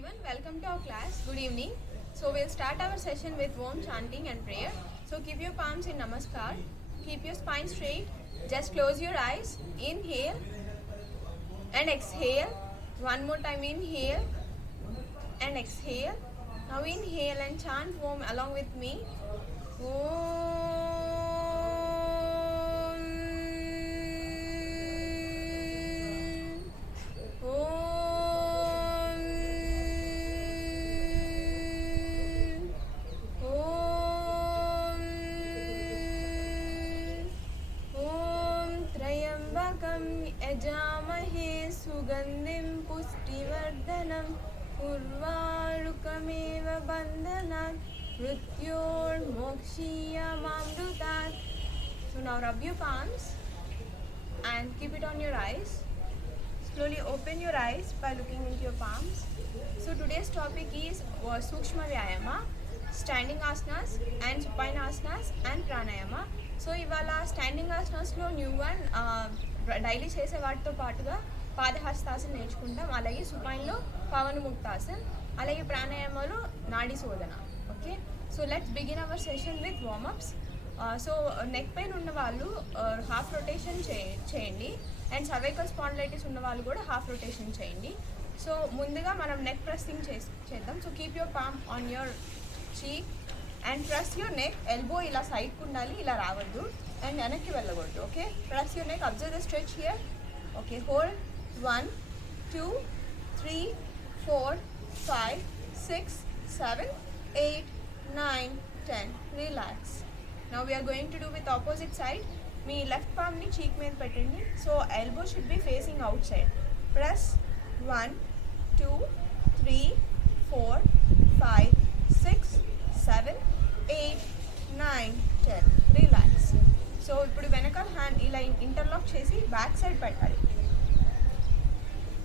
everyone, welcome to our class. Good evening. So we'll start our session with Om chanting and prayer. So keep your palms in Namaskar. Keep your spine straight. Just close your eyes. Inhale and exhale. One more time, inhale and exhale. Now inhale and chant Om along with me. Om. यजामहे सुगन्धिं पुष्टिवर्धनम् उर्वारुकमेव बन्धनात् मृत्योर्मोक्षीयमामृतात्. So now rub your palms and keep it on your eyes. Slowly open your eyes by looking into your palms. So today's topic is Sukshma Vyayama, standing asanas and supine asanas and pranayama. So ivala standing asanas lo new one daily చేసే వాటితో పాటుగా పాదహస్తాసన నేర్చుకుంటాం. అలాగే సుపైన్లో పవనముక్తాసన్, అలాగే ప్రాణాయామంలో నాడీ శోధన. Okay, so let's begin our session with warmups. So neck pain ఉన్న వాళ్ళు హాఫ్ రొటేషన్ చేయండి అండ్ సర్వైకల్ స్పాండిలైటిస్ ఉన్న వాళ్ళు కూడా హాఫ్ రొటేషన్ చేయండి. సో ముందుగా మనం నెక్ ప్రెస్సింగ్ చేద్దాం. So keep your palm on your cheek and press your neck. Elbow ఇలా సైడ్కి ఉండాలి, ఇలా రావద్దు and వెనక్కి వెళ్ళకూడదు. Okay, press your neck, observe the stretch here. Okay, hold 1 2 3 4 5 6 7 8 9 10. Relax. Now we're going to do with opposite side. మీ left పామ్ని cheek మీద పెట్టండి. So elbow should be facing outside. Press 1 2 3 4 5 6 7 8 9 10. Relax. So ఇప్పుడు వెనకాల హ్యాండ్ ఇలా ఇంటర్లాక్ చేసి back side పెట్టాలి.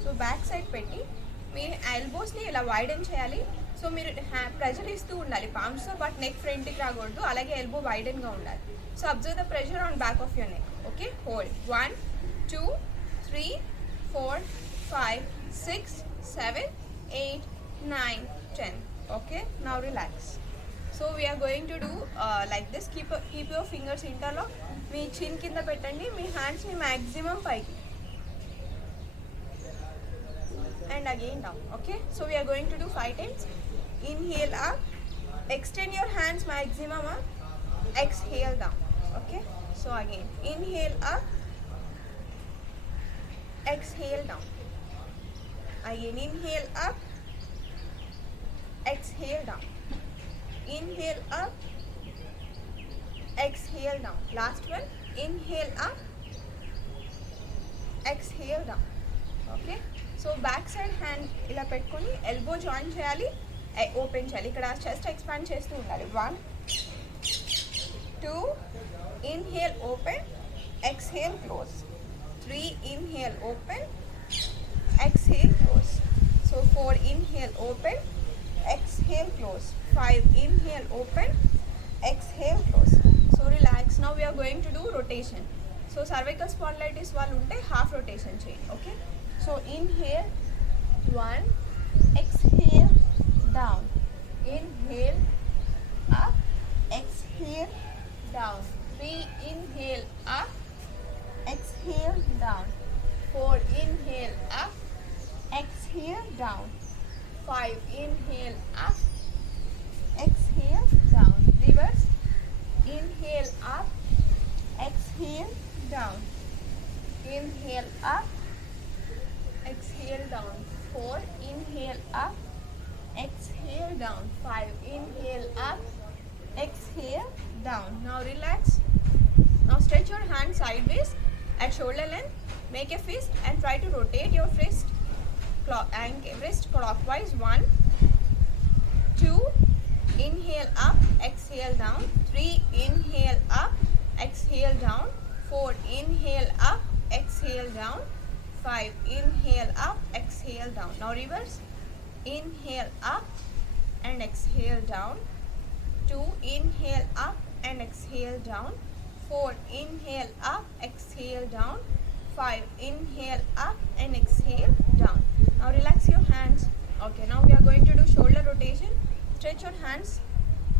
So back side పెట్టి మీ ఎల్బోస్ని ఇలా వైడెన్ చేయాలి. సో మీరు ప్రెషర్ ఇస్తూ ఉండాలి పామ్స్తో, బట్ నెక్ ఫ్రంట్కి రాకూడదు. అలాగే ఎల్బో వైడెన్గా ఉండాలి. So observe the pressure on back of your neck. Okay, hold 1 2 3 4 5 6 7 8 9 10. Okay, now relax. So we are going to do like this. Keep your fingers interlock. మీ చిన్ కింద పెట్టండి, మీ హ్యాండ్స్ని మ్యాక్సిమం పైకి and again down. Okay, so we're going to do 5 times. Inhale up, extend your hands maximum up, exhale down. Okay, so again inhale up, exhale down, again inhale up, exhale down, inhale up, exhale down. Last one, inhale up, exhale down. Okay, so back side hand ఇలా పెట్టుకొని elbow join చేయాలి, ఓపెన్ చేయాలి. ఇక్కడ chest expand చేస్తూ ఉండాలి. 1 2 inhale open, exhale close. 3 inhale open, exhale close. So 4 inhale open, exhale close. 5 inhale open, exhale close. So relax. Now we are going to do rotation. So cervical spondylitis వాళ్ళు ఉంటే half rotation చేయండి. Okay, so inhale 1, exhale down, inhale up, exhale down. 3 inhale up, exhale down. 4 inhale up, exhale down. 5 inhale up, exhale down. Reverse. Inhale up, exhale down. Inhale up, exhale down. 4 inhale up, exhale down. 5 inhale up, exhale down. Now relax. Now stretch your hand sideways at shoulder length. Make a fist and try to rotate your wrist clockwise. 1 2 inhale up, exhale down. 3 inhale up, exhale down. 4 inhale up, exhale down. 5 inhale up, exhale down. Now reverse. Inhale up and exhale down. 2 inhale up and exhale down. 4 inhale up, exhale down. 5 inhale up and exhale down. Now relax your hands. Okay, now we are going your hands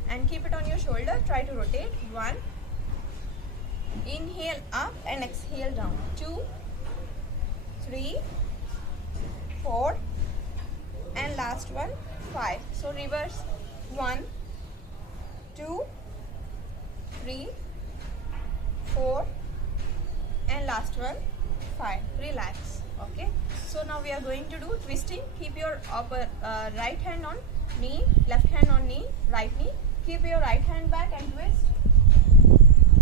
and keep it on your shoulder. Try to rotate. 1. Inhale up and exhale down. 2, 3, 4, and last one 5. So reverse. 1, 2, 3, 4, and last one 5. Relax. Okay, so now we are going to do twisting. Keep your right hand on knee, left hand on knee, right knee. Keep your right hand back and twist.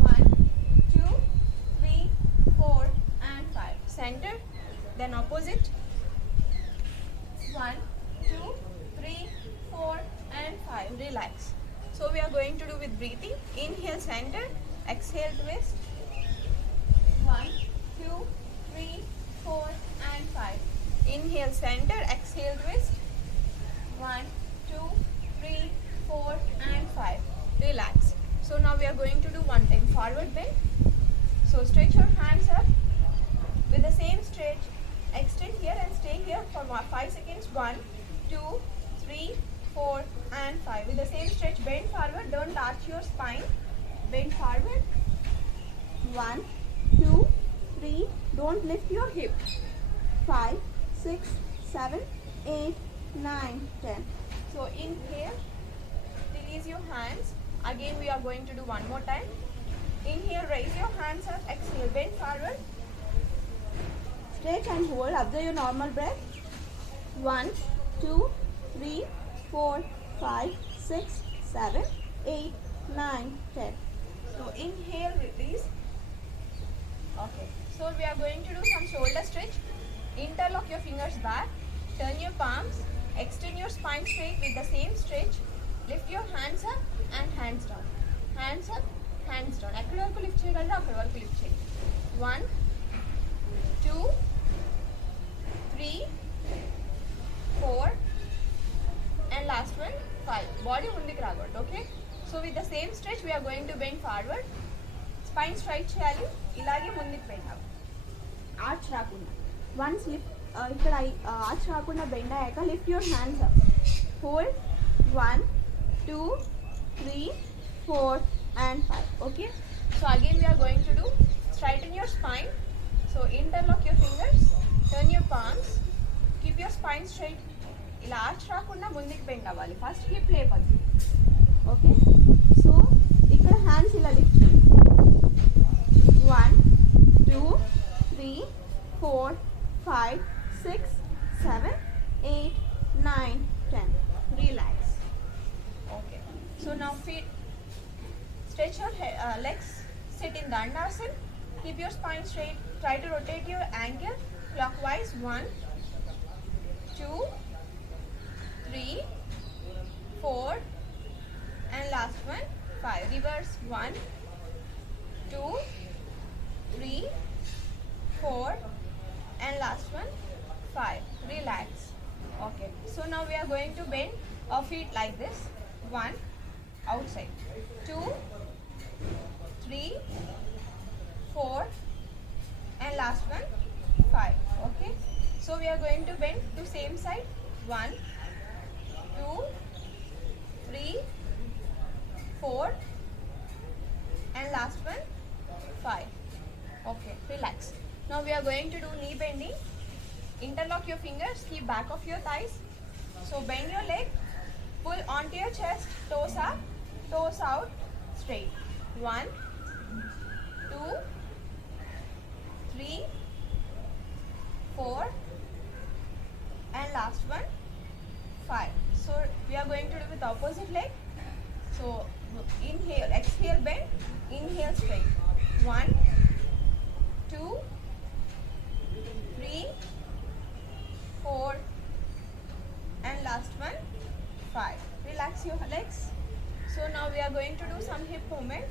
1, 2, 3, 4, and 5. Center, then opposite. 1, 2, 3, 4, and 5. Relax. So we are going to do with breathing. Inhale center, exhale twist. 1, 2, 3, 4, and 5. Inhale center, exhale twist. 1, 2, 3, 4, and 5. Relax. So now we are going to do one time forward bend. So stretch your hands up with the same stretch. Extend here and stay here for 5 seconds. 1, 2, 3, 4, and 5. With the same stretch, bend forward. Don't arch your spine. Bend forward. 1, 2, 3. Don't lift your hip. 5, 6, 7, 8, 9, 10. So inhale, release your hands. Again we are going to do one more time. Inhale, raise your hands up. Exhale, bend forward. Stretch and hold. Observe your normal breath. 1, 2, 3, 4, 5, 6, 7, 8, 9, 10. So inhale, release. Okay. So we are going to do some shoulder stretch. Interlock your fingers back. Turn your palms. Extend your spine straight with the same stretch. Lift your hands up and hands down. Hands up, hands down. ఎక్కడి వరకు లిఫ్ట్ చేయగలరా అక్కడి వరకు లిఫ్ట్ చేయండి. 1, 2, 3, 4, and last one 5. Body ముందుకు రాకూడదు. Okay. So with the same stretch we are going to bend forward. Spine straight చేయాలి. ఇలాగే ముందుకు bend అవ్వాలి. ఆర్చ్ రాకుండా. Once lift ఇక్కడ ఆర్చ్ రాకుండా బెండ్ అయ్యాక lift your hands up. Hold. 1, 2, 3, 4, and 5. Okay. So again we are going to do straighten your spine. So interlock your fingers. Turn your palms. Keep your spine straight. ఇలా arch రాకుండా ముందుకు bend అవ్వాలి. First hip లేపద్దు. Okay. So ఇక్కడ hands ఇలా lift చేయండి. 1, 2, 3, 4, 5, 6, 7, 8, 9, 10. Relax. Okay. So now feet. Stretch your legs. Sit in Dandasana. Keep your spine straight. Try to rotate your ankle clockwise. 1, 2, 3, 4, and last one 5. Reverse. 1, 2, 3, 4, and last one 5. Relax. Okay. So now we are going to bend our feet like this. 1, outside. 2, 3, 4, and last one 5. Okay. So we are going to bend to same side. 1, 2, 3, 4, and last one 5. Okay. Relax. Now we are going to do knee bending. Interlock your fingers. Keep back of your thighs. So bend your leg. Pull onto your chest. Toes up. Toes out. Straight. 1, 2, 3, 4, and last one 5. So we are going to do with opposite leg. So inhale, exhale, bend. Inhale, straight. 1, 2, 3, 4, and last one 5. Relax your legs. So now we are going to do some hip movement.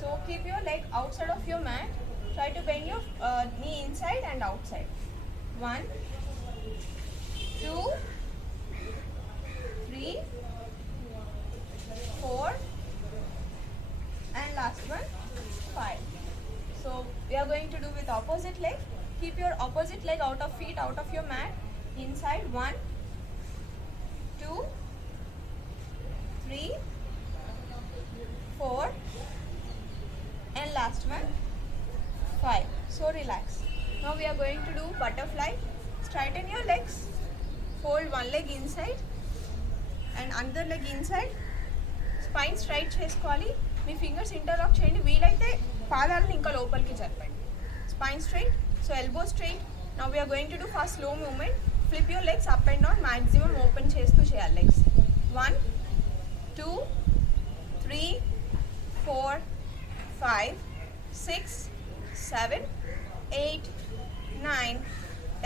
So keep your leg outside of your mat. Try to bend your knee inside and outside. 1, 2, 3, 4, and last one 5. So we are going to do with opposite leg. Keep your opposite leg out of feet, out of your mat. Inside. 1, 2, 3, butterfly. Straighten your legs. Fold one leg inside and another leg inside. Spine straight చేసుకోవాలి. మీ fingers interlock చేయండి. వీలైతే పాదాలను ఇంకా లోపలికి జరపండి. Spine straight. So elbow straight. Now we are going to do fast slow movement. Flip your legs up and down. Maximum open చేస్తూ చేయాలి legs. 1 2 3 4 5 6 7 8 9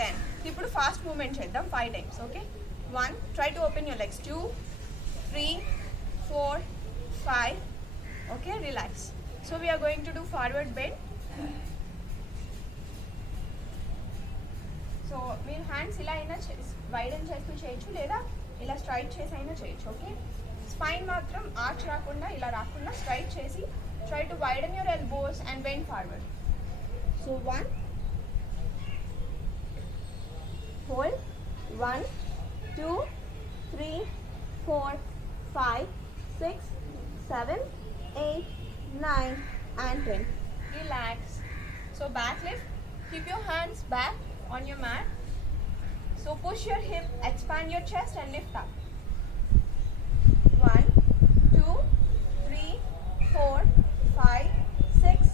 10. ఇప్పుడు ఫాస్ట్ మూమెంట్ చేద్దాం 5 times. Okay 1 try to open your legs. 2 3 4 5. okay relax. So we are going to do forward bend. So మీరు హ్యాండ్స్ ఇలా అయినా వైడెన్ చేస్తూ చేయొచ్చు లేదా ఇలా స్ట్రైట్ చేసి అయినా చేయొచ్చు. ఓకే స్పైన్ మాత్రం ఆర్చ్ రాకుండా ఇలా రాకుండా స్ట్రైట్ చేసి try to widen your elbows and bend forward. So 1 hold 1 2 3 4 5 6 7 8 9 and 10. Relax. So back lift. Keep your hands back on your mat. So push your hip, expand your chest and lift up. 1 2 3 4 5 6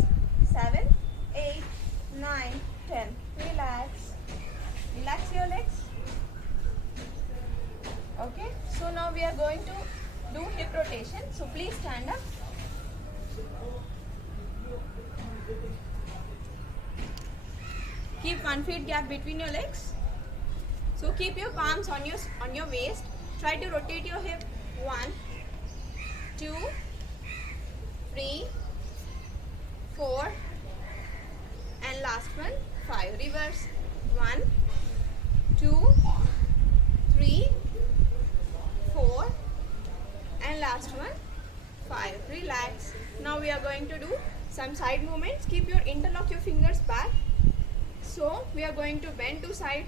7 8 9 10. Relax. Relax your legs. Okay, so now we are going to do hip rotation. So please stand up. Keep 1 feet gap between your legs. So keep your palms on your waist. Try to rotate your hip. 1 2 3 4 and last one 5. Reverse. 1 2 3 4 and last one 5. Relax. Now we are going to do some side movements. Keep your interlock your fingers back. So we are going to bend to side.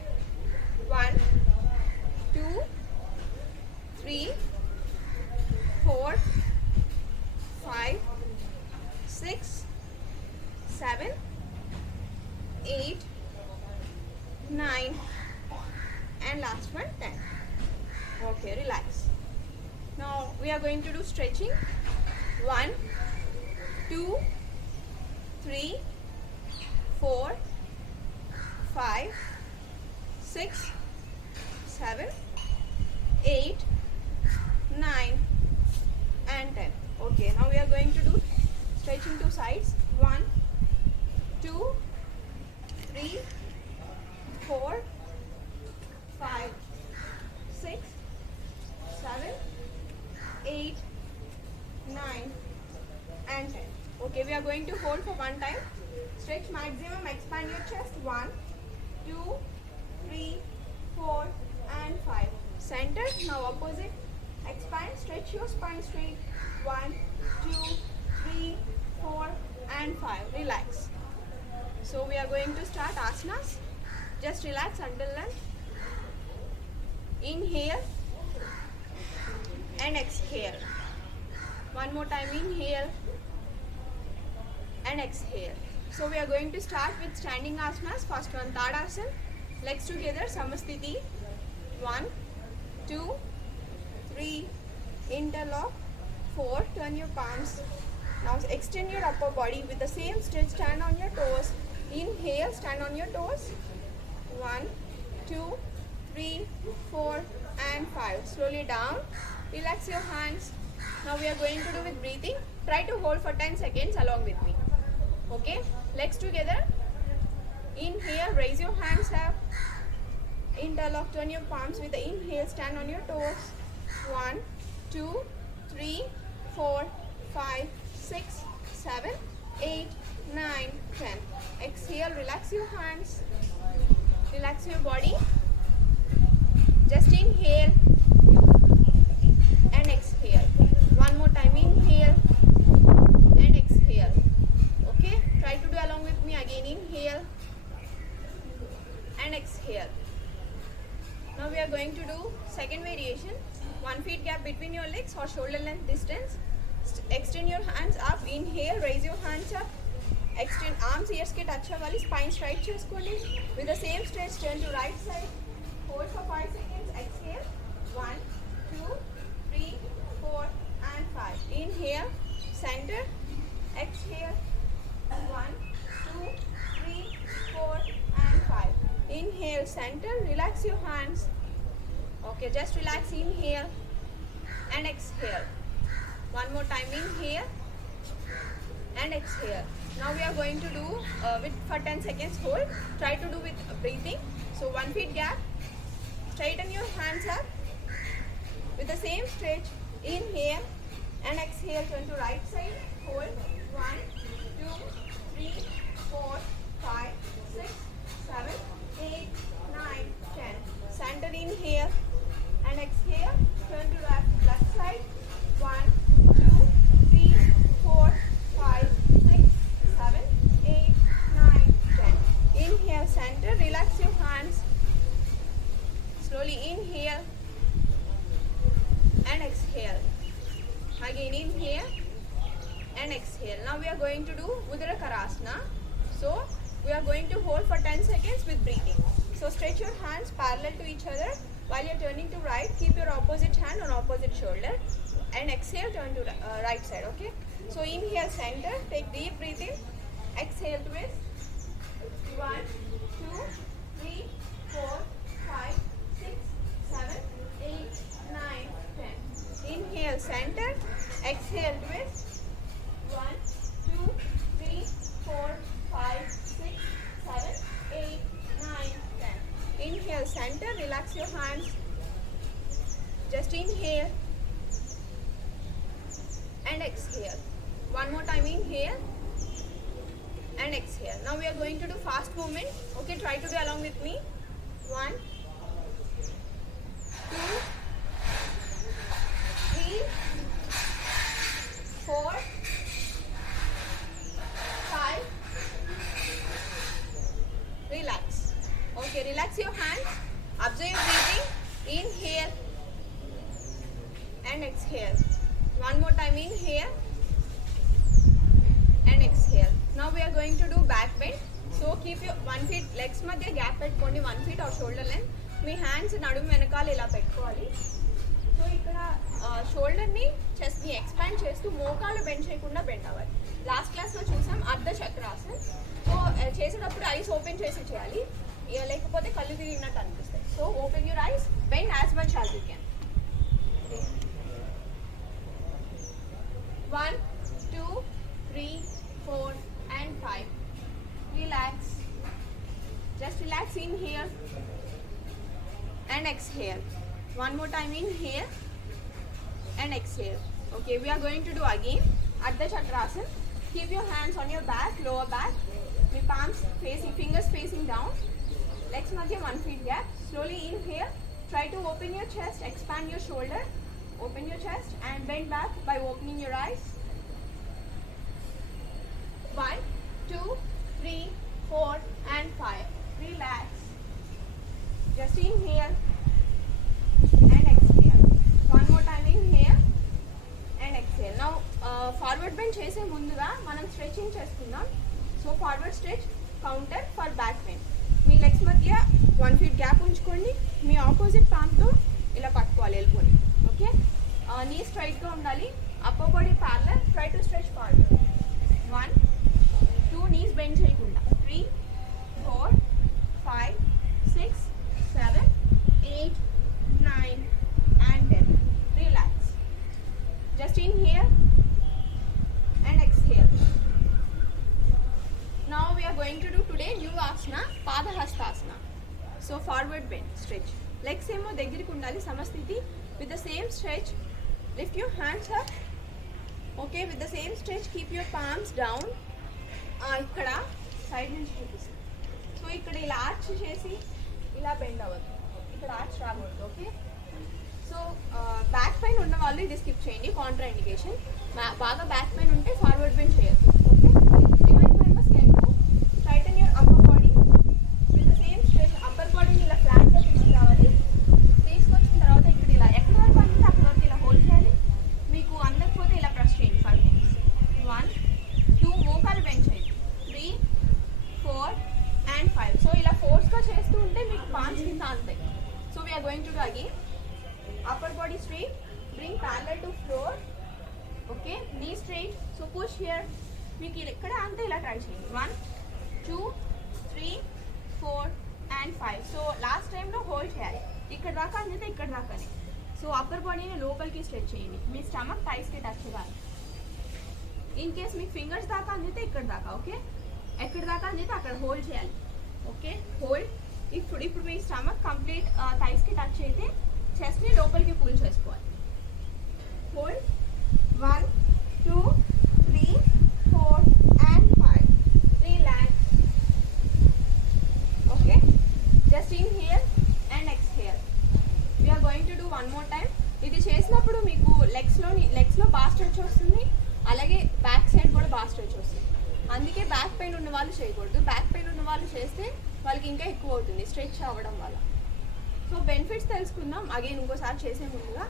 1 2 3 4 5 6 7 8 9 and last one 10. Okay, relax. Now we are going to do stretching. 1 2 3 4 5 6 7 8 9 and 10. Okay, now we are going to do stretching to sides. 1 2 3 4 5 6 7 8 9 and 10. Okay, we are going to hold for one time. Stretch maximum, expand your chest. 1 2 3 4 and 5. Center. Now opposite. Expand, stretch your spine straight. 1 2 3 4 and 5. Relax. So we are going to start asanas. Just relax until then. Inhale and exhale. One more time. Inhale and exhale. So we are going to start with standing asanas. First one Tadasana. Legs together, Samasthiti. 1 2 3 interlock. 4 turn your palms. Now extend your upper body with the same stretch. Stand on your toes. Inhale, stand on your toes. 1 2 3 4 and 5. Slowly down. Relax your hands. Now we are going to do with breathing. Try to hold for 10 seconds along with me. Okay, legs together. Inhale, raise your hands up. Interlock, turn your palms with the inhale. Stand on your toes. 1 2 3 4 5 6 7 8 9 10. Exhale, relax your hands. Relax your body. Just inhale and exhale. One more time. Inhale and exhale. Okay, try to do along with me again. Inhale and exhale. Now we are going to do second variation. 1 feet gap between your legs or shoulder length distance. Extend your hands up. Inhale, raise your hands up. extend arms ears ki touch avali, spine straight cheskondi. With the same stretch, turn to right side, hold for 5 seconds, exhale, 1, 2, 3, 4 and 5. Inhale, center, exhale, 1, 2, 3, 4 and 5. Inhale, center, relax your hands. Okay, just relax, inhale and exhale. One more time, inhale and exhale. Now we are going to do with for 10 seconds hold. Try to do with breathing. So 1 feet gap. Straighten your hands up. With the same stretch, inhale and exhale. Turn to right side. Hold. 1, 2, 3, 4, 5, 6, 7, 8, 9, 10. Center, inhale and exhale. Turn to left side. 1, 2, 3, 4, 5, 6, 7, 8, 9, 10. Inhale, center, relax your hands. Slowly inhale and exhale. Again inhale and exhale. Now we are going to do Udara Karasana. So we are going to hold for 10 seconds with breathing. So stretch your hands parallel to each other. While you are turning to right, keep your opposite hand on opposite shoulder and exhale, turn to right side, okay? So inhale, center, take deep breathing, exhale, twist. 1, 2, 3, 4, 5, 6, 7, 8, 9, 10. Inhale, center, exhale, twist. 1, 2, 3, 4, 5, 6, 7, 8, 9, 10. Inhale, center, relax your hands. Just inhale and exhale. One more time, inhale and exhale. Now we are going to do fast movement. Okay, try to do along with me. 1, 2, 3, 4, 5. Relax. Okay, relax your hands. Observe your breathing. Inhale and exhale. One more time, inhale and exhale. Now we are going to do back bend. So keep your 1 feet legs madhya gap pettukondi, 1 feet or shoulder length. మీ హ్యాండ్స్ నడుము వెనకాల ఇలా పెట్టుకోవాలి. సో ఇక్కడ షోల్డర్ని చెస్ట్ని ఎక్స్పాండ్ చేస్తూ మోకాళ్ళు బెండ్ చేయకుండా బెండ్ అవ్వాలి. లాస్ట్ క్లాస్లో చూసాం అర్ధ చక్రాసన్. సో చేసేటప్పుడు ఐస్ ఓపెన్ చేసి చేయాలి, లేకపోతే కళ్ళు తిరిగినట్టు అనిపిస్తాయి. So open your eyes, bend as much as you can. 1, 2, 3, 4 and 5. Relax. Just relax, inhale and exhale. One more time, inhale and exhale. Okay, we are going to do again Ardha Chakrasana. Keep your hands on your back, lower back. Your palms facing, fingers facing down. Legs madhya 1 feet gap. Slowly inhale. Try to open your chest, expand your shoulder. Open your chest and bend back by opening your eyes. 1, 2, 3, 4 and 5. Relax. Just inhale and exhale. One more time, inhale and exhale. Now forward bend చేసే ముందుగా మనం స్ట్రెచింగ్ చేసుకుందాం. So forward stretch, counter for back bend. మీ లెగ్స్ మధ్య 1 feet gap ఉంచుకోండి. మీ ఆపోజిట్ పామ్తో ఇలా పట్టుకోవాలి ఎల్బోని. ఓకే, నీ స్ట్రైట్గా ఉండాలి. Upper body parallel. Try to stretch forward. 1, 2 knees bend చేయకుండా. 3, 4, 5, 6, 7, 8, 9 and 10. Relax. Just inhale and exhale. Now we are going to do today new asana, Padahastasana. So forward bend, stretch. Legs emo దగ్గరికి ఉండాలి, సమస్థితి. With the same stretch, lift your hands up. Okay, with the same stretch, keep your palms down. ఇక్కడ సైడ్ నుంచి చూపిస్తాను. సో ఇక్కడ ఇలా ఆర్చ్ చేసి ఇలా బెండ్ అవ్వదు, ఇక్కడ ఆర్చ్ రాకూడదు. ఓకే, సో బ్యాక్ పెయిన్ ఉన్న వాళ్ళు ఇది స్కిప్ చేయండి, కాంట్రా ఇండికేషన్. బాగా బ్యాక్ పెయిన్ ఉంటే ఫార్వర్డ్ బెండ్ చేయొద్దు. Okay, remind members can do straighten your upper body. With the same stretch upper బాడీని ఇలా ఫ్లాట్గా తీసుకురావాలి. తీసుకొచ్చిన తర్వాత ఇక్కడ ఇలా ఎక్కడి వరకు అంటే అక్కడ వరకు ఇలా హోల్డ్ చేయాలి. మీకు అందకపోతే ఇలా ప్రెస్ చేయండి 5 times. 1, 2 మోకాలు బెండ్ చేయండి. again. Upper body straight, bring parallel to floor. Okay, knee straight. So push here. మీకు ఇక్కడ అంతా ఇలా ట్రై చేయండి. 1 2 3 4 and 5. సో లాస్ట్ టైంలో హోల్డ్ చేయాలి. ఇక్కడ దాకా అందితే ఇక్కడ దాకానే. సో అప్పర్ బాడీని లోపలికి స్ట్రెచ్ చేయండి. మీ స్టమక్ థైస్కి టచ్ చేయాలి. ఇన్ కేస్ మీకు ఫింగర్స్ దాకా అందితే ఇక్కడ దాకా. ఓకే, ఎక్కడ దాకా అందితే అక్కడ హోల్డ్ చేయాలి. Okay, hold. ఇప్పుడు మీ స్టమక్ కంప్లీట్ థైస్కి టచ్ అయితే చెస్ట్ని లోపలికి పుల్ చేసుకోవాలి. హోల్డ్. 1 2 3 4 and 5. Relax. Okay, just inhale and exhale. We are going to do one more time. ఇది చేసినప్పుడు మీకు లెగ్స్లో బాగా స్ట్రెచ్ వస్తుంది, అలాగే బ్యాక్ సైడ్ కూడా బాగా స్ట్రెచ్ వస్తుంది. అందుకే బ్యాక్ పెయిన్ ఉన్న వాళ్ళు చేయకూడదు. బ్యాక్ పెయిన్ ఉన్న వాళ్ళు చేస్తే వాళ్ళకి ఇంకా ఎక్కువ అవుతుంది స్ట్రెచ్ అవ్వడం వల్ల. సో బెనిఫిట్స్ తెలుసుకుందాం అగైన్ ఇంకోసారి చేసే ముందుగా.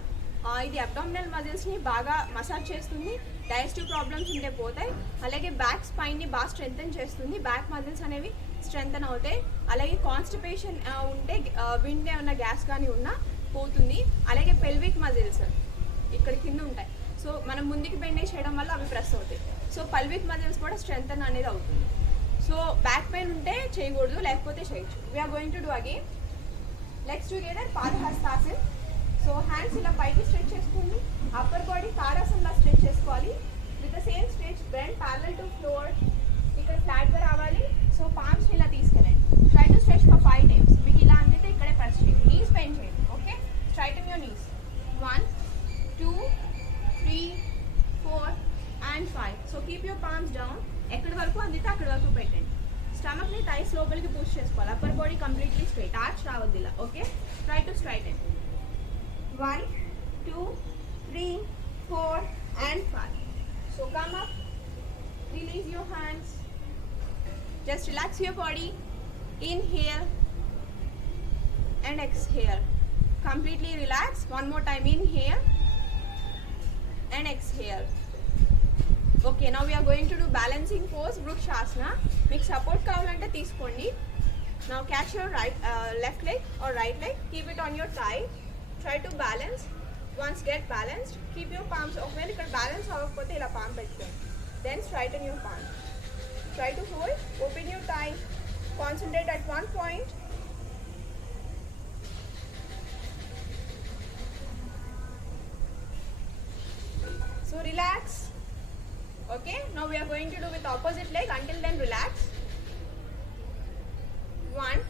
ఇది అబ్డామినల్ మజిల్స్ని బాగా మసాజ్ చేస్తుంది, డైజెస్టివ్ ప్రాబ్లమ్స్ ఉంటే పోతాయి, అలాగే బ్యాక్ స్పైన్ని బాగా స్ట్రెంథెన్ చేస్తుంది, బ్యాక్ మజిల్స్ అనేవి స్ట్రెంథెన్ అవుతాయి, అలాగే కాన్స్టిపేషన్ ఉంటే విండ్ ఏమన్నా గ్యాస్ కానీ ఉన్నా పోతుంది, అలాగే పెల్విక్ మజిల్స్ ఇక్కడ కింద ఉంటాయి. సో మనం ముందుకు బెండ్ చేయడం వల్ల అవి ప్రెస్ అవుతాయి. సో పల్విక్ మజిల్స్ కూడా స్ట్రెంథెన్ అనేది అవుతుంది. సో బ్యాక్ పెయిన్ ఉంటే చేయకూడదు, లేకపోతే చేయొచ్చు. We're going to do again. Legs together Padahastasana. So hands ఇలా పైకి స్ట్రెచ్ చేసుకోండి. అప్పర్ బాడీ తారాసన్లా స్ట్రెచ్ చేసుకోవాలి. With the same stretch bend parallel to floor. ఇక్కడ ఫ్లాట్గా రావాలి. సో పామ్స్ ఇలా తీసుకెళ్ళండి. Try to stretch for 5 times. మీకు ఇలా అందితే ఇక్కడే ప్రెస్ చేయండి. నీస్ బెండ్ చేయండి. Okay, straighten your knees. 1 2 3 4 and 5. So keep your palms down. ఎక్కడి వరకు అందితే అక్కడి వరకు పెట్టండి. స్టమక్ని థైస్ లోపలికి పుష్ చేసుకోవాలి. Upper body completely straight, arch రావద్దు ఇలా. Okay, try to straighten. 1 2 3 4 and 5. So come up, release your hands, just relax your body. Inhale and exhale, completely relax. One more time, inhale and exhale. Okay, now we are going to do balancing pose, vrukshasana. Meeku support kavalante teeskondi. Now catch your left leg or right leg, keep it on your thigh. Try to balance. Once get balanced, keep your palms. ఒకవేళ ఇక్కడ బ్యాలెన్స్ అవ్వకపోతే ఇలా పామ్ పెట్టుకోండి. Then straighten your palm. Try to hold. Open your thigh. Concentrate at one point. So relax. Okay. Now we are going to do with opposite leg. Until then, relax. 1.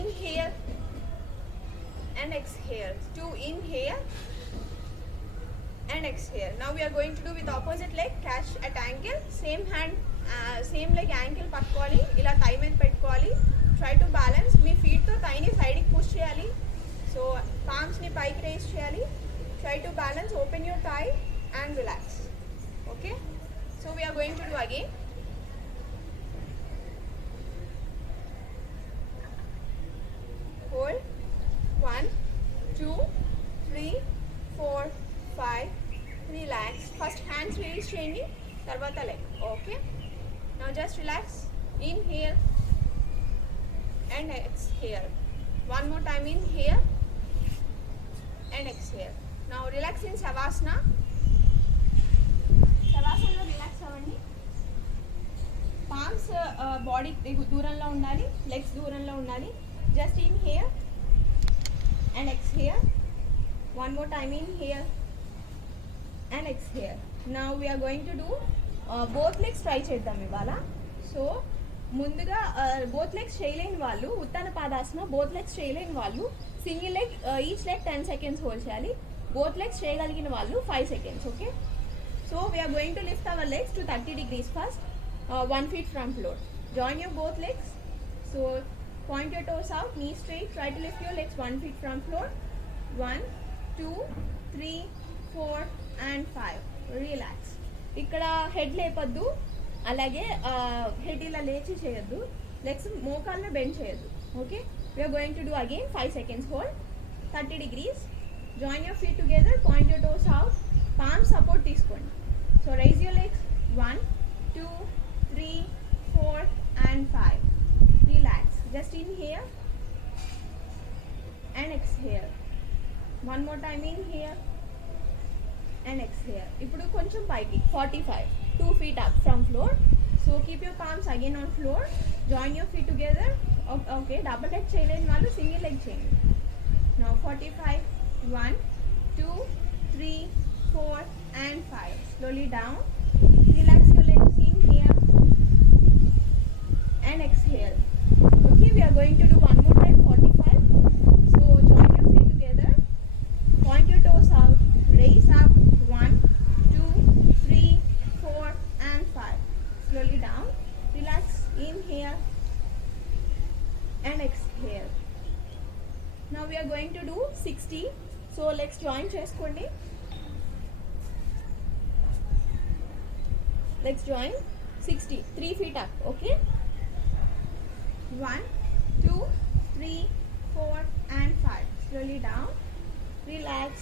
Inhale. And exhale. 2. Inhale and exhale. Now we are going to do with opposite leg. Catch at ankle. Same hand, same leg ankle పట్టుకోవాలి. ఇలా థై మీద పెట్టుకోవాలి. Try to balance. మీ feet తో థైని సైడ్కి పుష్ చేయాలి. సో పామ్స్ని పైకి రేస్ చేయాలి. Try to balance. Open your thigh and relax. Okay. So we are going to do again. Hold. 1 2 3 4 5. Relax. First hands release cheyandi, tarvata leg. Okay, now just relax. Inhale and exhale. One more time, inhale and exhale. Now relax in Savasana. Savasana lo relax avandi. Palms body దూరంలో ఉండాలి, legs దూరంలో ఉండాలి. Just inhale and exhale. One more time, inhale and exhale. Now we are going to do both legs try చేద్దాం ఇవాళ. సో ముందుగా both legs చేయలేని వాళ్ళు ఉత్తాన పాదాసన, both legs చేయలేని వాళ్ళు single leg each leg 10 seconds hold చేయాలి. both legs చేయగలిగిన వాళ్ళు 5 seconds. Okay, so we are going to lift our legs to 30 degrees first, 1 feet from floor. Join your both legs. So point your toes out, knees straight. Try to lift your legs 1 feet from floor. 1 2 3 4 and 5. Relax. ఇక్కడ head లేపద్దు, అలాగే head ఇలా లేచి చేయొద్దు, legs మోకాళ్ళని bend చేయొద్దు. Okay, we're going to do again 5 seconds hold, 30 degrees. Join your feet together, point your toes out, palm support తీసుకోండి. So raise your legs 1 2 3 4 and 5. Relax. Just inhale and exhale. One more time inhale and exhale. ఇప్పుడు కొంచెం పైకి 45, 2 feet up from floor. So keep your palms again on floor. Join your feet together. Okay, double leg చేయలేని వాళ్ళు single leg చేయండి. Now 45, 1, 2, 3, 4 and 5. Slowly down. Relax your legs in here and exhale. Okay, we are going to do one more time, 45. So join your feet together. Point your toes out. Raise up. 1, 2, 3, 4 and 5. Slowly down. Relax. Inhale and exhale. Now we are going to do 60. So let's join చేసుకోండి. Let's join 60. 3 feet up. Okay. 1, 2, 3, 4 and 5. Slowly down. Relax.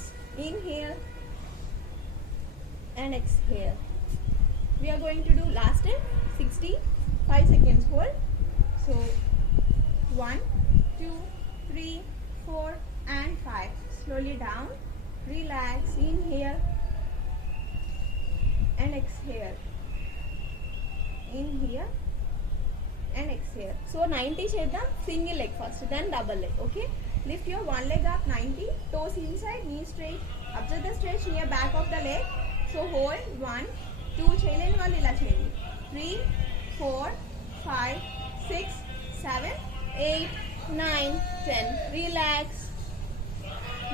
Inhale and exhale. We are going to do last time 60. 5 seconds hold. So 1, 2, 3, 4 and 5. Slowly down. Relax. Inhale and exhale. Inhale and exhale. So 90 చేద్దాం. Single leg first, then double leg. Okay. Lift your one leg up 90. Toes inside, knees straight. Observe the stretch near back of the leg. So hold 1, 2 చేయలేని వాళ్ళు ఇలా చేయండి. 3, 4, 5, 6, 7, 8, 9, 10. Relax.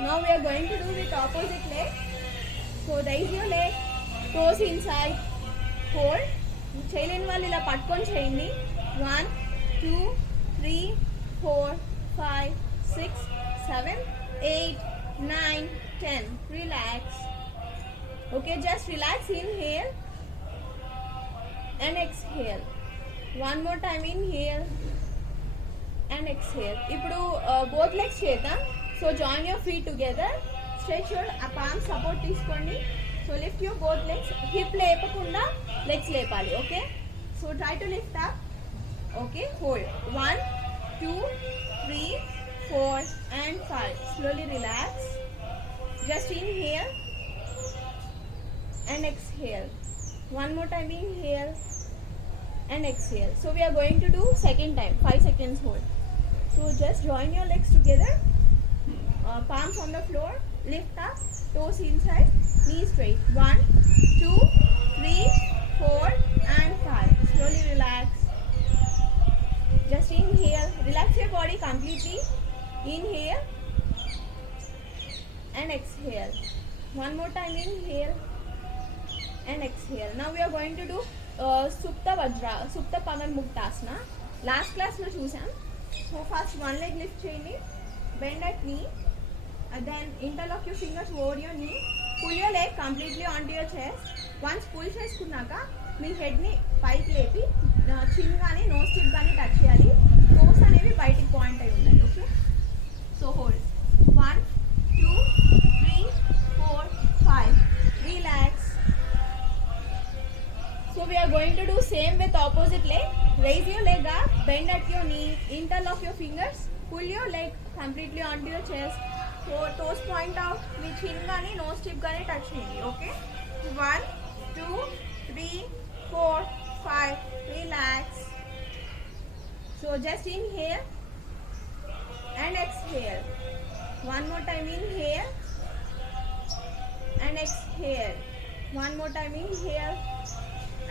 Now we are going to do with opposite leg. So raise your leg. Toes inside. Hold. చేయలేని వాళ్ళు ఇలా పట్టుకొని చేయండి. 1, 2, 3, 4, 5, 6, 7, 8, 9, 10. Relax. Okay, just relax. Inhale and exhale. One more time. Inhale and exhale. ఇప్పుడు both legs చేద్దాం. So join your feet together. Stretch your palms support తీసుకోండి. So lift your both legs. Hip లేపకుండా legs లేపాలి. Okay. So try to lift up. Okay. Hold. 1, 2, 3, 4 and 5. Slowly relax. Just inhale and exhale. One more time. Inhale and exhale. So we are going to do second time. 5 seconds hold. So just join your legs together. Palms on the floor. Lift up. Toes inside. Knees straight. 1, 2, 3, 4 and 5. Slowly relax. Just inhale. Relax your body completely. Inhale and exhale. One more time. Inhale and exhale. Now we are going to do Supta Vajra, Supta Pavanmuktasana. Last class lo chusam. So first one leg lift cheyandi. Bend at knee. And then interlock your fingers over your knee. Pull your leg completely onto your chest. Once pull చేసుకున్నాక మీ హెడ్ ని పైకి లేపి చిన్ కానీ nose tip కానీ టచ్ చేయాలి. టోస్ అనేవి బయటికి పాయింట్ అయి ఉండాలి. Okay. So hold 1, 2, 3, 4, 5. Relax. So we are going to do same with opposite leg. Raise your leg up, bend at your knee, interlock your fingers, pull your leg completely onto your chest. So toes point out, మీ chin గానీ nose tip గానీ touch చేయండి. Okay. 1, 2, 3, 4, 5. Relax. So just inhale and exhale. One more time. Inhale and exhale. One more time. Inhale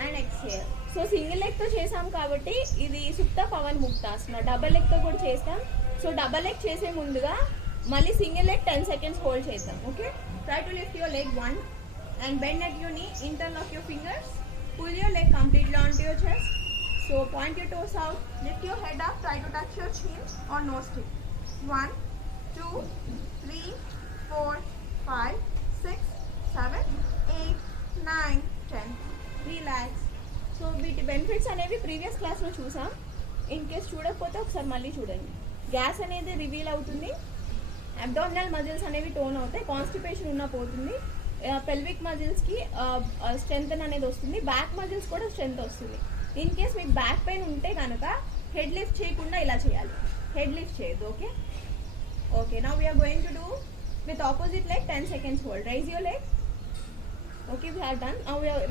and exhale. So single leg తో చేసాం కాబట్టి ఇది సుప్త పవన్ ముక్తాసన. Double leg తో కూడా చేస్తాం. సో డబల్ లెగ్ చేసే ముందుగా మళ్ళీ సింగిల్ లెగ్ 10 seconds హోల్డ్ చేద్దాం. Okay. Try to lift your leg 1 and bend at your knee. Interlock your fingers. Pull your leg completely onto your chest. So point your toes out. Lift your head up. Try to touch your chin or nose tip. 1, 2, 3, 4, 5, 6, 7, 8, 9, 10. Relax. So వీటి బెనిఫిట్స్ అనేవి previous క్లాస్లో చూసాం. In case చూడకపోతే ఒకసారి మళ్ళీ చూడండి. గ్యాస్ అనేది reveal అవుతుంది. అబ్డామినల్ మజిల్స్ అనేవి టోన్ అవుతాయి. కాన్స్టిపేషన్ ఉన్న పోతుంది. పెల్విక్ మజిల్స్కి స్ట్రెంత్ అనేది వస్తుంది. బ్యాక్ మజిల్స్ కూడా స్ట్రెంత్ వస్తుంది. ఇన్ కేస్ మీకు బ్యాక్ పెయిన్ ఉంటే కనుక హెడ్ లిఫ్ట్ చేయకుండా ఇలా చేయాలి. హెడ్ లిఫ్ట్ చేయొద్దు. Okay. Okay. Now we're going to do with opposite leg 10 seconds hold. Raise your leg. Okay, we are done. Now we are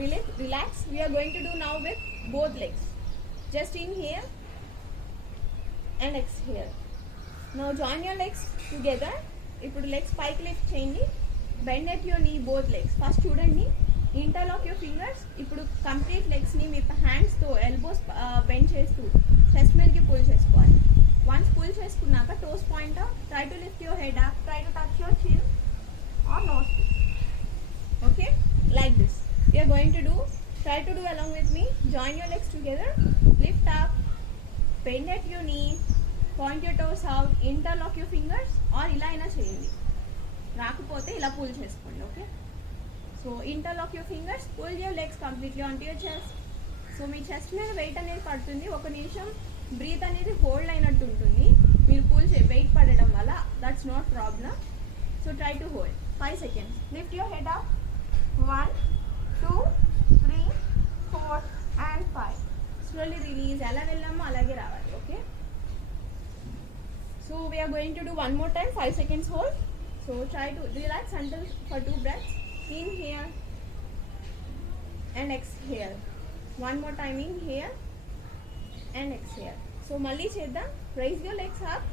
relax. We are going to do now with both legs. Just inhale and exhale. Now join your legs together. ఇప్పుడు legs పైకి lift చేయండి. Bend at your knee both legs. First చూడండి, interlock your fingers. ఇప్పుడు complete లెగ్స్ని మీ హ్యాండ్స్తో elbows bend చేస్తూ chest మీదకి పుల్ చేసుకోవాలి. వన్స్ పుల్ చేసుకున్నాక toes point try to lift your head up, try to touch your chin or nose. Okay, like this we are going to do. Try to do along with me. Join your legs together, lift up, bend at your knee, point your toes out, interlock your fingers, or ఇలా అయినా చేయండి. రాకపోతే ఇలా pull చేసుకోండి. Okay, so interlock your fingers, pull your legs completely on to your chest. So మీ chest మీద weight అనేది పడుతుంది. ఒక నిమిషం బ్రీత్ అనేది హోల్డ్ అయినట్టు ఉంటుంది మీరు పుల్ వెయిట్ పడడం వల్ల. That's not problem. So try to hold 5 seconds. Lift your head up. 1, 2, 3, 4 and 5. Slowly release. ఎలా వెళ్ళామో అలాగే రావాలి. Okay, so we are going to do one more time. 5 seconds hold. So try to relax until for 2 breaths. Inhale and exhale. One more time, inhale and exhale. So మళ్ళీ చేద్దాం. Raise your legs up,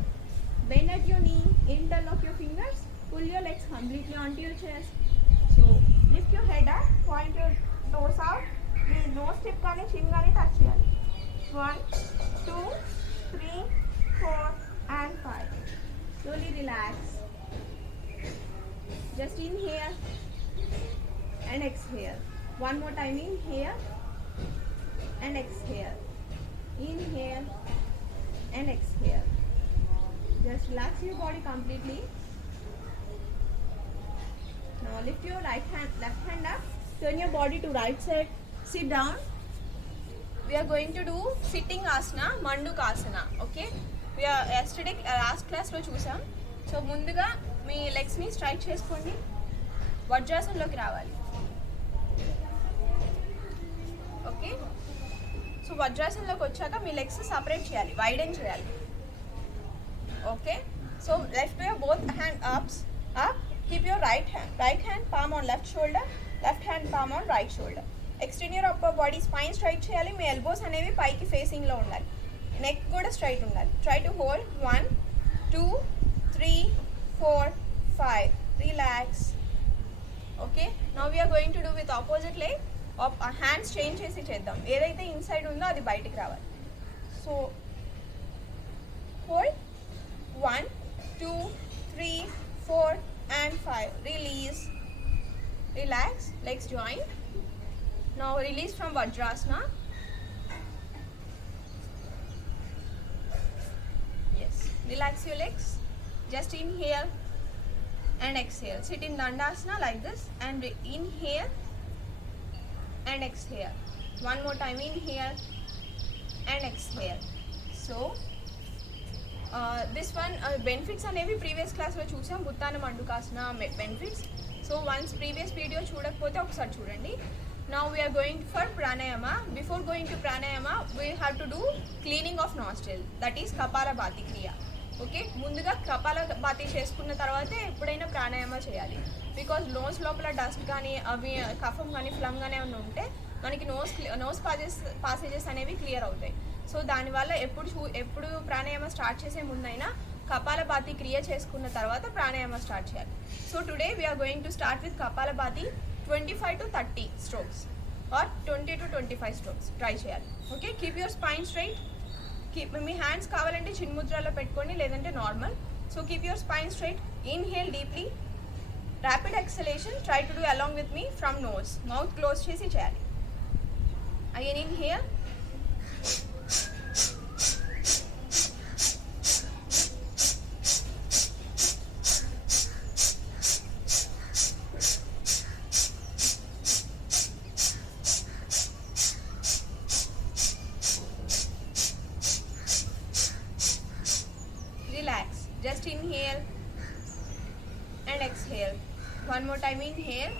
bend at your knee, interlock your fingers, pull your legs completely onto your chest. So lift your head up, point your toes out. మీ nose tip కానీ chin కానీ టచ్ చేయాలి. 1, 2, 3, 4 and 5. Slowly relax. Just inhale and exhale. One more time, inhale and exhale. Inhale and exhale. Just relax your body completely. Now lift your left hand up, turn your body to right side, sit down. We are going to do sitting asana, mandukasana. Okay, we are yesterday last class లో చూసాం. సో ముందుగా మీ లెగ్స్ని స్ట్రైట్ చేసుకోండి, వజ్రాసనంలోకి రావాలి. Okay, so వజ్రాసనంలోకి వచ్చాక మీ legs separate చేయాలి, వైడెన్ చేయాలి. Okay, so left your both hand up. Keep your right hand palm on left shoulder, left hand palm on right shoulder. Extend your upper body, spine straight చేయాలి. మీ ఎల్బోస్ అనేవి పైకి ఫేసింగ్లో ఉండాలి, నెక్ కూడా స్ట్రైట్ ఉండాలి. Try to hold 1, 2, 3, 4, 5. Relax. Okay, now we are going to do with opposite leg. Hands change చేసి చేద్దాం. ఏదైతే ఇన్సైడ్ ఉందో అది బయటికి రావాలి. So hold 1, 2, 3, 4 and 5. Release. Relax. Legs join. Now release from Vajrasana. Yes. Relax your legs. Just inhale and exhale. Sit in Dandasana like this and inhale and exhale. One more time, inhale and exhale. So this one benefits అనేవి previous క్లాస్లో చూసాం, ఉత్తాన మండుకాసన benefits. So once previous video చూడకపోతే ఒకసారి చూడండి. Now we're going for pranayama. Before going to pranayama we have to do cleaning of nostril, that is kapalbhati kriya. Okay, ముందుగా కపాలభాతి చేసుకున్న తర్వాతే ఎప్పుడైనా ప్రాణాయామ చేయాలి. బికాజ్ నోస్ లోపల డస్ట్ కానీ అవి కఫం కానీ ఫ్లమ్ కానీ ఏమైనా ఉంటే మనకి నోస్ పాసేజెస్ అనేవి క్లియర్ అవుతాయి. సో దానివల్ల ఎప్పుడు ప్రాణాయామ స్టార్ట్ చేసే ముందైనా కపాలభాతి క్రియ చేసుకున్న తర్వాత ప్రాణాయామ స్టార్ట్ చేయాలి. So today we're going to start with kapalbhati 25 to 30 strokes or 20 to 25 strokes try చేయాలి. Okay, keep your spine straight. మీ హ్యాండ్స్ కావాలంటే చిన్ముద్రలో పెట్టుకోండి, లేదంటే normal. So keep your spine straight. Inhale deeply, rapid exhalation. Try to do along with me from nose. Mouth close చేసి చేయాలి. Again inhale, relax. Just inhale and exhale. One more time, inhale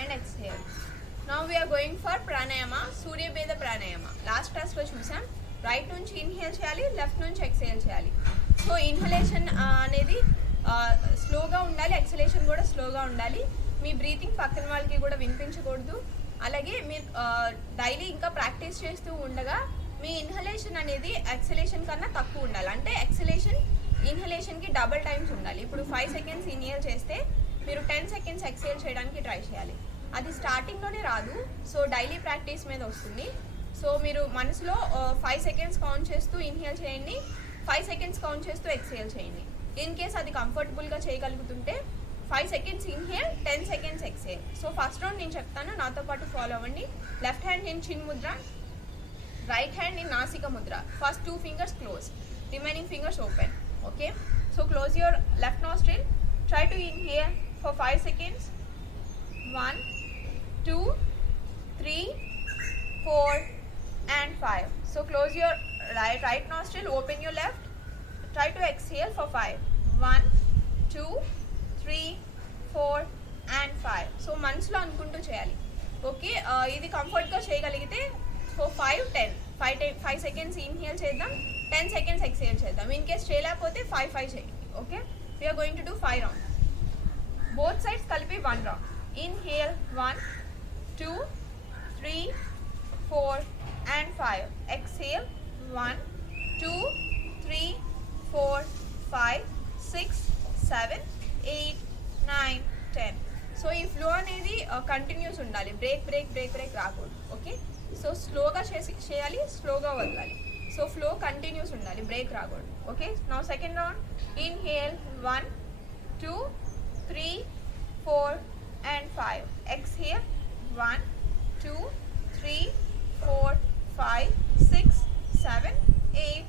and exhale. Now we are going for pranayama, Surya Veda pranayama. Last class lo chusam, right nunchi inhale cheyali, left nunchi exhale cheyali. So inhalation anedi slow breathing కూడా స్లోగా ఉండాలి. మీ బ్రీతింగ్ పక్కన వాళ్ళకి కూడా వినిపించకూడదు. అలాగే మీరు డైలీ ఇంకా ప్రాక్టీస్ చేస్తూ ఉండగా మీ ఇన్హలేషన్ అనేది ఎక్సలేషన్ కన్నా తక్కువ ఉండాలి. అంటే ఎక్సలేషన్ ఇన్హలేషన్కి డబుల్ టైమ్స్ ఉండాలి. ఇప్పుడు 5 సెకండ్స్ ఇన్హేల్ చేస్తే మీరు 10 సెకండ్స్ ఎక్సేల్ చేయడానికి ట్రై చేయాలి. అది స్టార్టింగ్లోనే రాదు, సో డైలీ ప్రాక్టీస్ మీద వస్తుంది. సో మీరు మనసులో 5 సెకండ్స్ కౌంట్ చేస్తూ ఇన్హేల్ చేయండి, 5 సెకండ్స్ కౌంట్ చేస్తూ ఎక్సేల్ చేయండి. ఇన్ కేస్ అది కంఫర్టబుల్గా చేయగలుగుతుంటే 5 seconds inhale, 10 seconds exhale. So first round నేను చెప్తాను, నాతో పాటు ఫాలో అవ్వండి. Left hand in chin Mudra, right hand in Nasika Mudra. First 2 fingers closed, remaining fingers open. Okay, so close your left nostril. Try to inhale for 5 seconds. 1, 2, 3, 4 and 5. So close your right nostril, open your left. Try to exhale for 5. 1, 2, 3, 4 and 5. So మనసులో అనుకుంటూ చేయాలి. ఓకే, ఇది కంఫర్ట్గా చేయగలిగితే సో 5, 10 5 seconds inhale చేద్దాం, 10 seconds exhale చేద్దాం. In case చేయలేకపోతే 5 చేయండి. Okay, we're going to do 5 round. Both sides కలిపి 1 రౌండ్. Inhale 1, 2, 3, 4 and 5. Exhale 1, 2, 3, 4, 5, 6, 7, 8, 9, 10. సో ఈ ఫ్లో అనేది కంటిన్యూస్ ఉండాలి, బ్రేక్ రాకూడదు. ఓకే, సో స్లోగా చేయాలి, స్లోగా వదలాలి. సో ఫ్లో కంటిన్యూస్ ఉండాలి, బ్రేక్ రాకూడదు. Okay, now second round. Inhale 1, 2, 3, 4 and 5. Exhale 1, 2, 3, 4, 5, 6, 7, 8,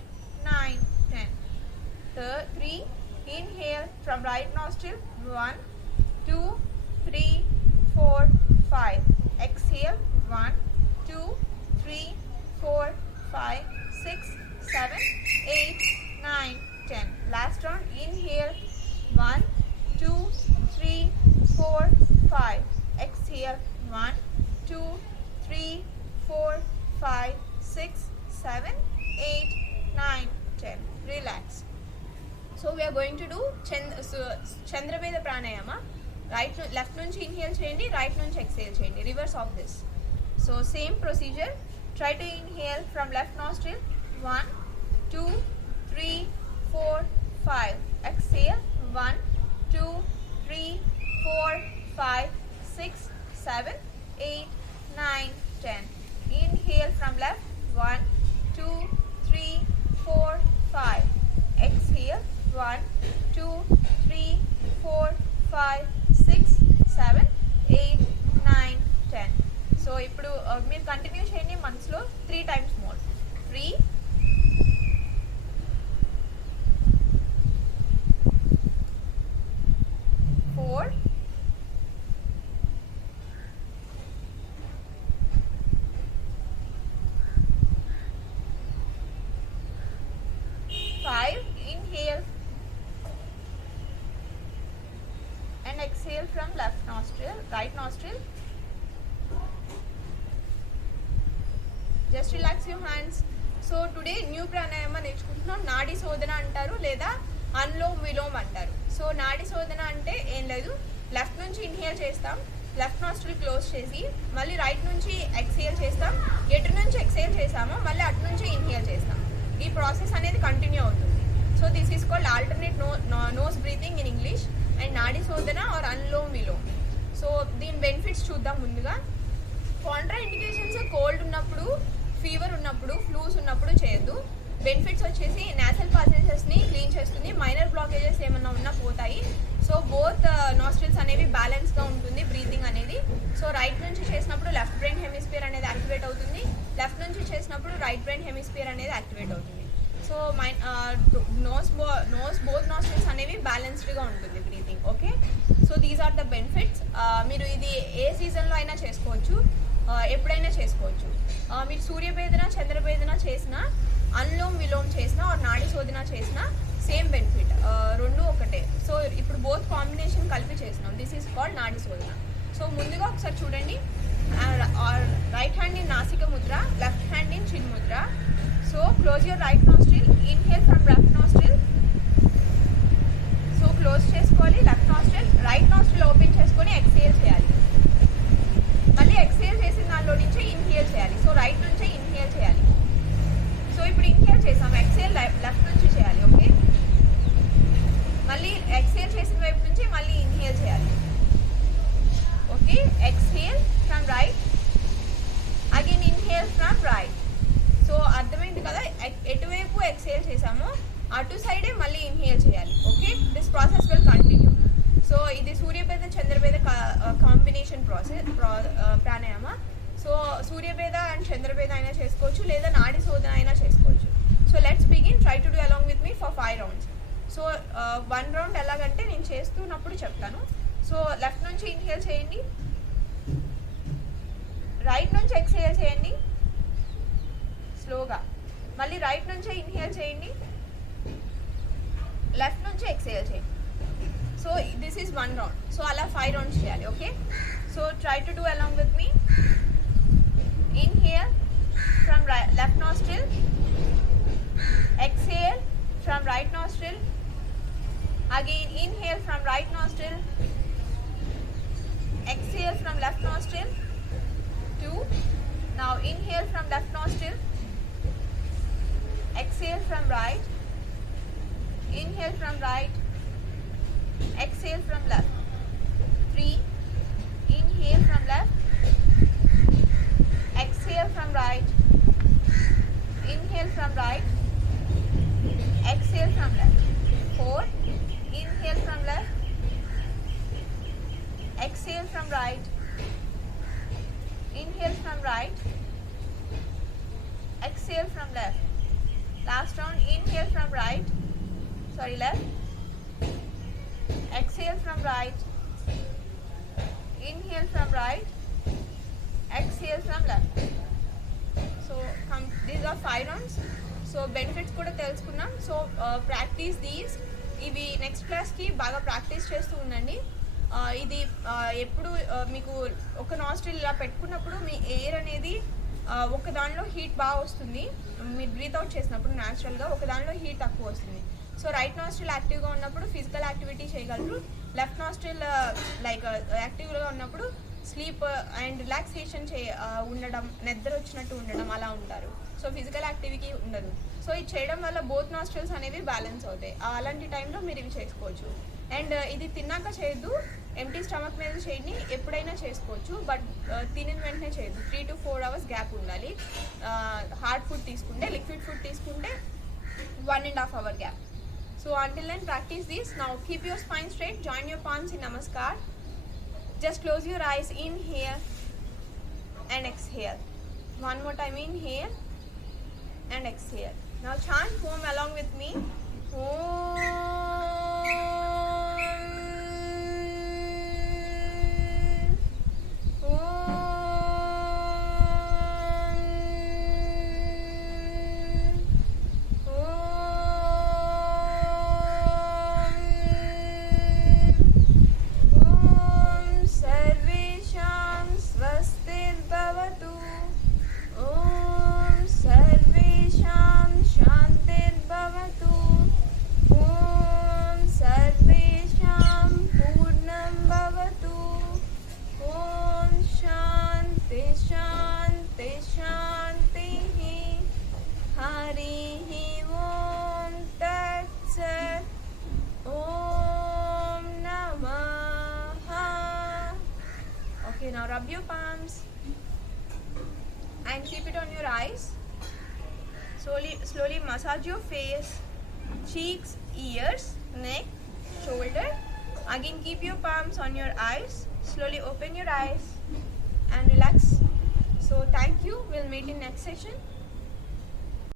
9, 10. 3. Inhale from right nostril. 1, 2, 3, 4, 5. Exhale 1, 2, 3, 4, 5, 6, 7, 8, 9, 10. Last round. Inhale 1, 2, 3, 4, 5. Exhale 1, 2, 3, 4, 5, 6, 7, 8, 9, 10. Relax. So we are going to do Chandraveda Pranayama. Left nunchi inhale cheyandi, right nunchi exhale cheyandi. Reverse of this. So same procedure. Try to inhale from left nostril. 1, 2, 3, 4, 5. Exhale 1, 2, 3, 4, 5, 6, 7, 8, 9, 10. Inhale from left. 1, 2, 3, 4, 5. Exhale 1, 2, 3, 4, 5, 6, 7, 8, 9, 10. సో ఇప్పుడు మీరు కంటిన్యూ చేయండి మనసులో 3 times more. 3, 4, 5. Inhale and exhale from left nostril, right nostril. Just relax your hands. So today new pranayama నేర్చుకుంటున్నాం. నాడి శోధన అంటారు లేదా అనులోమ్ విలోమ్ అంటారు. సో నాడి శోధన అంటే ఏం లేదు, లెఫ్ట్ నుంచి ఇన్హేల్ చేస్తాం, లెఫ్ట్ నాస్ట్రిల్ క్లోజ్ చేసి మళ్ళీ రైట్ నుంచి ఎక్సేల్ చేస్తాం, ఎటు నుంచి ఎక్సేల్ చేసామో మళ్ళీ అటు నుంచి ఇన్హేల్ చేస్తాం. ఈ ప్రాసెస్ అనేది కంటిన్యూ అవుతుంది. So this is called alternate nose breathing in English and nadi shodhana or anulom vilom. So దీని బెనిఫిట్స్ చూద్దాం. ముందుగా కాంట్రా ఇండికేషన్స్ కోల్డ్ ఉన్నప్పుడు, ఫీవర్ ఉన్నప్పుడు, ఫ్లూస్ ఉన్నప్పుడు చేయొద్దు. బెనిఫిట్స్ వచ్చేసి నేసల్ పాసేజెస్ని క్లీన్ చేస్తుంది, మైనర్ బ్లాకేజెస్ ఏమన్నా ఉన్నా పోతాయి. సో బోత్ నాస్ట్రిల్స్ అనేవి బ్యాలెన్స్గా ఉంటుంది బ్రీతింగ్ అనేది. సో రైట్ నుంచి చేసినప్పుడు లెఫ్ట్ బ్రెయిన్ హెమిస్ఫియర్ అనేది యాక్టివేట్ అవుతుంది, లెఫ్ట్ నుంచి చేసినప్పుడు రైట్ బ్రెయిన్ హెమిస్ఫియర్ అనేది యాక్టివేట్ అవుతుంది. సో నోస్ బోత్ నాస్ట్రిల్స్ అనేవి బ్యాలెన్స్డ్గా ఉంటుంది breathing. Okay, so these are the benefits. మీరు ఇది ఏ సీజన్లో అయినా చేసుకోవచ్చు, ఎప్పుడైనా చేసుకోవచ్చు. మీరు సూర్యభేదన, చంద్రభేదన చేసినా, అనులోమ్ విలోమ్ చేసినా ఆర్ నాడి శోధన చేసినా సేమ్ బెనిఫిట్, రెండు ఒకటే. సో ఇప్పుడు బోత్ కాంబినేషన్ కలిపి చేసినాం. దిస్ ఈస్ కాల్డ్ నాడి శోధన. సో ముందుగా ఒకసారి చూడండి. రైట్ హ్యాండ్ ఇన్ నాసిక Mudra, left hand in chin mudra. So close your right nostril, inhale from left nostril. So క్లోజ్ చేసుకోవాలి left nostril, right nostril pranayama. So సూర్యభేద అండ్ చంద్రభేద అయినా చేసుకోవచ్చు, లేదా నాడి శోధన అయినా చేసుకోవచ్చు. So let's begin. Try to do along with me for 5 rounds. So 1 round ఎలాగంటే నేను చేస్తున్నప్పుడు చెప్తాను. సో లెఫ్ట్ నుంచి ఇన్హేల్ చేయండి, రైట్ నుంచి ఎక్స్హేల్ చేయండి స్లోగా, మళ్ళీ రైట్ నుంచి ఇన్హేల్ చేయండి, లెఫ్ట్ నుంచి ఎక్స్హేల్ చేయండి. So this is 1 round. So అలా 5 rounds చేయాలి. Okay, so try to do along with me. Inhale from left nostril, exhale from right nostril, again inhale from right nostril, exhale from left nostril, 2. Now inhale from left nostril, exhale from right, inhale from right, exhale from left, 3. Inhale from left, exhale from right, inhale from right, exhale from left, 4. Inhale from left, exhale from right, inhale from right, exhale from left. Last round. Inhale from left, exhale from right, inhale from right, exhale from left. So these are 5 rounds. So benefits కూడా తెలుసుకున్నాం. So practice these. ఇవి నెక్స్ట్ క్లాస్కి బాగా ప్రాక్టీస్ చేస్తూ ఉండండి. ఇది ఎప్పుడు మీకు ఒక నాస్ట్రిల్ ఇలా పెట్టుకున్నప్పుడు మీ ఎయిర్ అనేది ఒక దానిలో హీట్ బాగా వస్తుంది. మీరు బ్రీత్ అవుట్ చేసినప్పుడు న్యాచురల్గా ఒక దానిలో హీట్ తక్కువ వస్తుంది. సో రైట్ నాస్ట్రిల్ యాక్టివ్గా ఉన్నప్పుడు ఫిజికల్ యాక్టివిటీ చేయగలరు. లెఫ్ట్ నాస్ట్రిల్ లైక్ యాక్టివ్గా ఉన్నప్పుడు స్లీప్ అండ్ రిలాక్సేషన్ ఉండడం, నిద్ర వచ్చినట్టు ఉండడం అలా ఉంటారు. సో ఫిజికల్ యాక్టివిటీ ఉండదు. సో ఇది చేయడం వల్ల బోత్ నాస్ట్రిల్స్ అనేవి బ్యాలెన్స్ అవుతాయి. అలాంటి టైంలో మీరు ఇవి చేసుకోవచ్చు. అండ్ ఇది తిన్నాక చేయొద్దు, ఎంటీ స్టమక్ మీద చేయండి. ఎప్పుడైనా చేసుకోవచ్చు, బట్ తినిన వెంటనే చేయొద్దు. 3 to 4 hours గ్యాప్ ఉండాలి. హార్డ్ ఫుడ్ తీసుకుంటే, లిక్విడ్ ఫుడ్ తీసుకుంటే 1.5 hour gap. So until then, practice this. Now keep your spine straight, join your palms in Namaskar. Just close your eyes, inhale and exhale. One more time, inhale and exhale. Now chant Om along with me. Okay, now rub your palms and keep it on your eyes. Slowly massage your face, cheeks, ears, neck, shoulder. Again keep your palms on your eyes. Slowly open your eyes and relax. So thank you. We'll meet in next session.